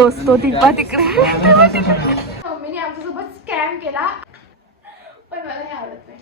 दोस्तो तिकडे तिकडे मम्मीने आमच्यासोबत स्कॅम केला, पण मला हे आवडत नाही.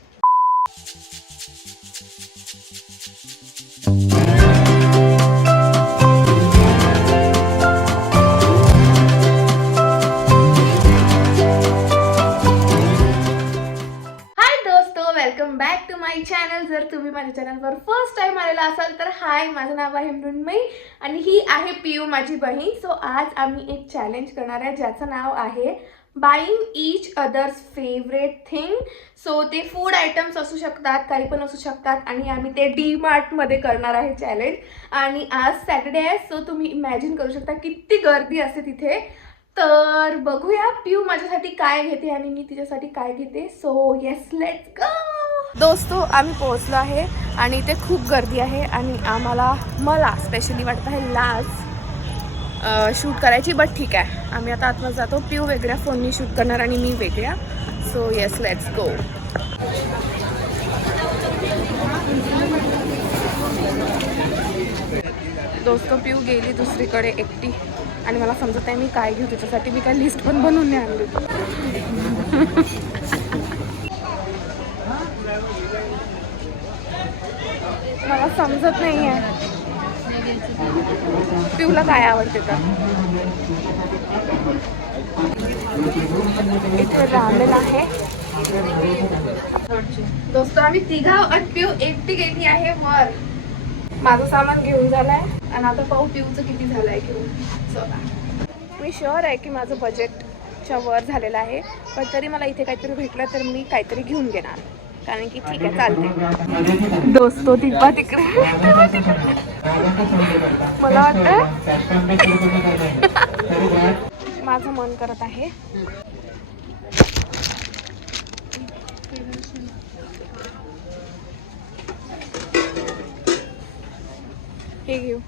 Welcome back to my channel. जर तुम्ही माझ्या चॅनलवर फर्स्ट टाइम आलेला असाल तर हाय, माझं नाव आहे मृण्मयी आणि ही आहे पियू माझी बहीण. सो आज आम्ही एक चॅलेंज करणार आहे ज्याचं नाव आहे buying each others favourite thing. So ते फूड आयटम्स असू शकतात, काही पण असू शकतात आणि आम्ही ते DMartमध्ये करणार आहे चॅलेंज. आणि आज सॅटर्डे आहे, सो तुम्ही इमॅजिन करू शकता किती गर्दी असते तिथे. तर बघूया पियू माझ्यासाठी काय घेते आणि मी तिच्यासाठी काय घेते. So yes, let's go. दोस्तो आम्ही पोहोचलो आहे आणि इथे खूप गर्दी आहे आणि मला स्पेशली वाटत आहे लाज शूट करायची, बट ठीक आहे. आम्ही आता आतमध्ये जातो. पियू वेगळ्या फोननी शूट करणार आणि मी वेगळ्या. So yes, let's go. दोस्तो पियू गेली दुसरीकडे एकटी आणि मला समजत नाही मी काय घेऊ त्याच्यासाठी. मी काय लिस्ट पण बनवून नाही आणली. मला समजत नाही आहे पिऊला काय आवडते तर. इथे रामेन आहे. दोस्तो आम्ही तिघा आणि पिऊ एकटी गेली आहे वर. माझं सामान घेऊन झालंय आणि आता पाहू पिऊचं किती झालंय घेऊन. मी शुअर आहे की माझं बजेटच्या वर झालेलं आहे, पण तरी मला इथे काहीतरी भेटलं तर मी काहीतरी घेऊन घेणार, कारण की ठीक आहे चालते. दोस्तो तिकडे मला वाटतं माझं मन करत आहे हे घेऊ.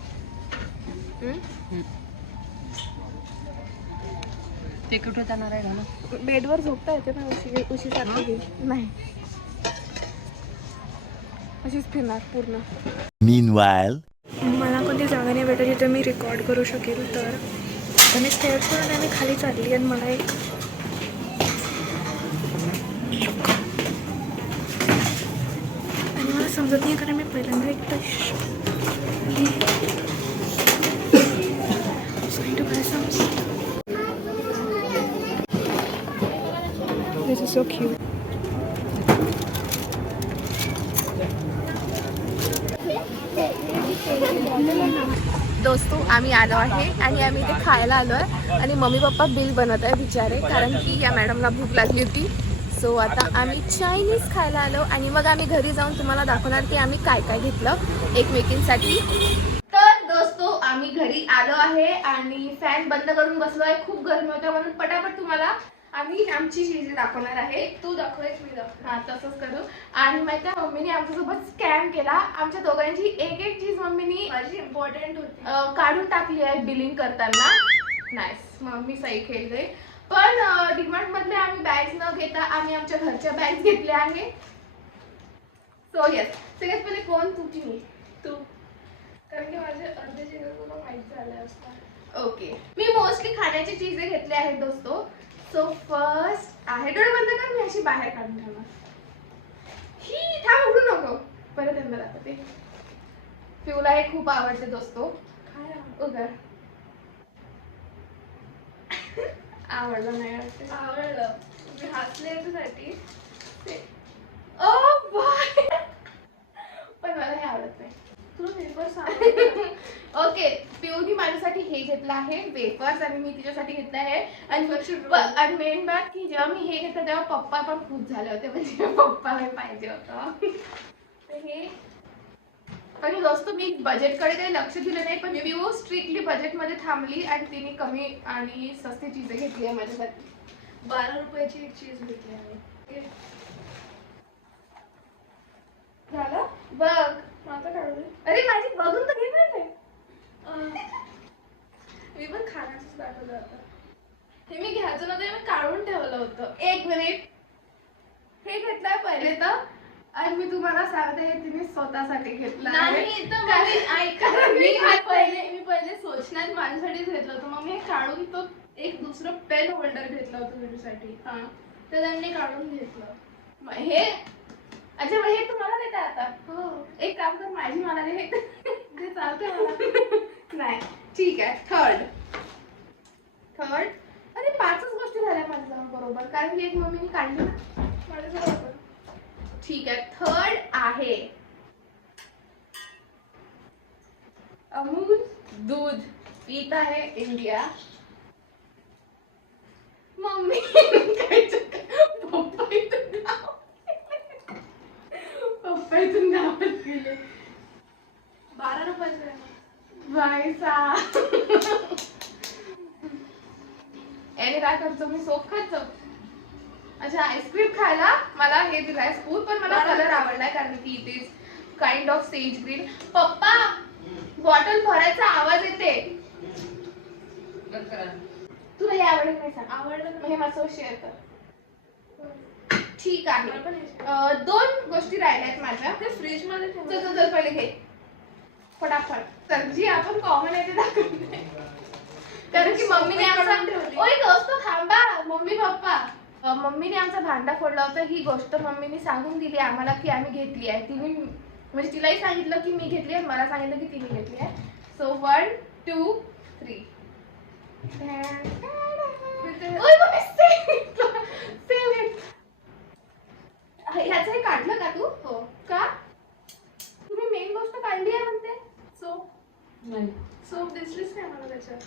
ते कुठे जाणार आहे ना? बेडवर झोपता येते ना, उशी सारखं घेऊ. नाही, अशीच फिरणार पूर्ण. Meanwhile, मला कोणती जागा नाही भेटत जिथे मी रेकॉर्ड करू शकेल, तर आता मी स्टेअर्स करून मी खाली चालली आणि मला एक आणि मला समजत नाही कारण मी पहिल्यांदा एकदा This is so cute. दोस्तो आम्ही आलो आहे आणि आम्ही इथे खायला आलो आहे आणि मम्मी पप्पा बिल बनवत आहे बिचारे, कारण की या मॅडमला भूक लागली होती. सो आता आम्ही चायनीज खायला आलो आणि मग आम्ही घरी जाऊन तुम्हाला दाखवणार की आम्ही काय काय घेतलं एकमेकींसाठी. तर दोस्तो आम्ही घरी आलो आहे आणि फॅन बंद करून बसलो आहे. खूप गरमी होत्या म्हणून पटापट तुम्हाला आम्ही आमची चीज दाखवणार आहे. तू दाखवायच मी दाखव. हां तसंच करू. आणि माहिती आहे मम्मीने आमच्यासोबत स्कॅम केला. आमच्या दोघांची एक एक चीज मम्मीनी माझी इम्पॉर्टंट होती काढून टाकली आहे बिलिंग करताना. नाईस, मम्मी सही खेळ गई. पण DMart मधले आम्ही बॅग्स न घेता आम्ही आमच्या घरच्या बॅग्स घेतल्या आहे. सो येस, सगळ्यात पहिले कोण? तुझी मी तू, कारण की माझे अर्धे चीज तुला माहीत झाले असतात. ओके, मी मोस्टली खाण्याची चीजे घेतली आहेत दोस्तो. सो फर्स्ट आहे, डोळे बंद कर, मी अशी बाहेर काढून ठेवणार. ही थांब, उघडू नको, परत यंदा दाखवते. पिऊला हे खूप आवडते दोस्तो. काय उघड. आवडलं नाही वाटते. आवडलं, मी हसले याच्यासाठी. ओ बाय, पण मला हे आवडत नाही. तुला वेफर्स आवडतात? ओके, पिऊनी माझ्यासाठी हे घेतलं आहे वेफर्स आणि मी तिच्यासाठी घेतलं आहे. आणि मेन बात की जेव्हा मी हे घेतलं तेव्हा पप्पा पण खूप झाले होते, म्हणजे पप्पा हे पाहिजे होतं. तर हे आणि दोस्तो मी बजेटकडे काही लक्ष दिलं नाही, पण पिऊ स्ट्रिक्टली बजेटमध्ये थांबली आणि तिने कमी आणि सस्ती चीज घेतली आहे माझ्यासाठी. 12 रुपयाची एक चीज घेतली आहे. झालं बघ. माझं काढू दे. अरे माझी बघून तर घे नाही. मी पण खाण्याचंच दाखवलं होतं. हे मी घ्यायचं नव्हतं, मी काढून ठेवलं होतं. एक मिनिट, हे घेतलंय पहिले तर आणि मी तुम्हाला सांगते हे तिने स्वतःसाठी घेतलं आहे. नाही तर कारण मी पहिले सोचण्यात माझ्यासाठीच घेतलं होतं. मग मी हे काढून तो एक दुसरं पेन होल्डर घेतलं होतं तुझ्यासाठी. तर त्यांनी काढून घेतलं. मग हे अच्छा मग हे तुम्हाला देता आता. हो एक काम कर माझी मला दे. ते चालतंय मला. नाही ठीक आहे. थर्ड अरे 5च गोष्टी झाल्या माझ्या बरोबर कारण की एक मम्मीने काढली ना माझ्याबरोबर. ठीक आहे. थर्ड आहे अमूल दूध पीत आहे इंडिया. मम्मी पप्पा इथून गावात गेले. 12 रुपयाचं आहे. बायसा याने काय करतो मी सोप खायचो. अच्छा आईस्क्रीम खायला मला हे दिलाय स्पून पण मला कलर आवडलाय कारण की it is kind of sage green. पप्पा बॉटल भरायचा आवाज येते. तुला हे आवडेल नाही सांग. आवडलं मग हे माझं शेअर कर. ठीक आहे. मला पण हे 2 गोष्टी राहिल्यात माझ्या. ते फ्रीज मध्ये ठेव. चल पहिले घे फटाफट. तर जी आपण कॉमन आहे ते दाखवते कारण की मम्मीने आमचा ओय दोस्त थांबा. मम्मी पप्पा मम्मीने आमचा भांडा फोडला होता. ही गोष्ट मम्मीने सांगून दिली आम्हाला की आम्ही घेतली आहे. तिने म्हणजे तिलाही सांगितलं की मी घेतली आहे मला सांगितलं की तिने घेतली आहे. सो 1 2 3 ओय मम्मी ह्याचं हे काढलं का तू. हो. का तुम्ही मेन गोष्ट काढली आहे म्हणते. सोप दिसलीच नाही मला त्याच्यात.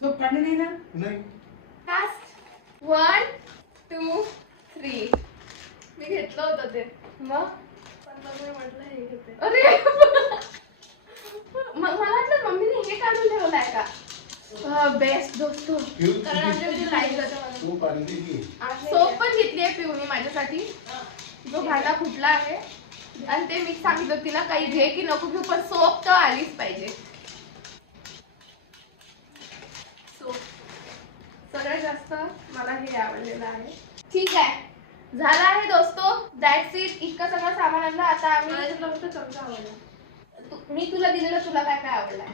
सोप काढले नाही ना. नाही लास्ट 1 2 3 मी घेतलं होतं ते. मग पण मग मी म्हटलं हे घेते. अरे मग मला वाटलं मम्मीने हे काढून ठेवलाय का. बेस्ट दोस्तो. कारण आमच्या घरी लाईट जातं. तू आणली की सोप पण घेतली आहे पिऊने माझ्यासाठी जो भांडा फुटला आहे आणि ते मी सांगितलं तिला काही घे की नको घेऊ पण सोप तर आलीच पाहिजे. सोप सगळ्यात जास्त मला हे आवडलेलं आहे. ठीक आहे झाला आहे दोस्तो. That's it. इतकं सगळं सामान आणलं. आता मला आम्ही याच्यातला फक्त चमचा आवडला. मी तुला दिलेलं तुला काय काय आवडलंय.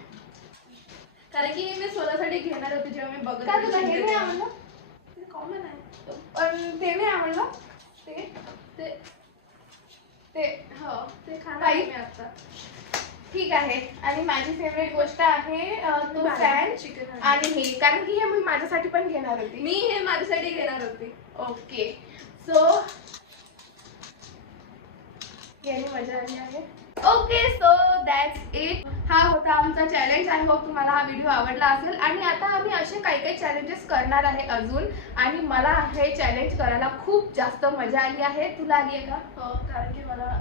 कारण की हे मी स्वतःसाठी घेणार होते जेव्हा मी बघत काय तुला होते हे नाही आवडलं. ते कॉमन आहे. पण ते नाही आवडलं. ते ते ते हो ते खाणार काही? मी आता. ठीक आहे. आणि माझी फेवरेट गोष्ट आहे तो फॅन चिकन आणि हे कारण की हे मी माझ्यासाठी पण घेणार होती. मी हे माझ्यासाठी घेणार होती. ओके सो याने मजा आली आहे. Okay so that's it. हा होता आमचा चॅलेंज. आय होप तुम्हाला हा व्हिडिओ आवडला असेल. आणि आता आम्ही असे काही काही चॅलेंजेस करणार आहे अजून आणि मला हे चॅलेंज करायला खूप जास्त मजा आली आहे. तुला आली आहे का. हो कारण की मला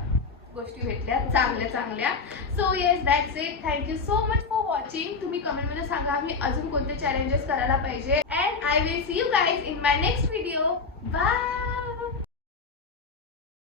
गोष्टी भेटल्या चांगल्या. So yes that's it. Thank you so much for watching. तुम्ही कमेंटमध्ये सांगा आम्ही अजून कोणते चॅलेंजेस करायला पाहिजे. And I will see you guys in my next video. Bye.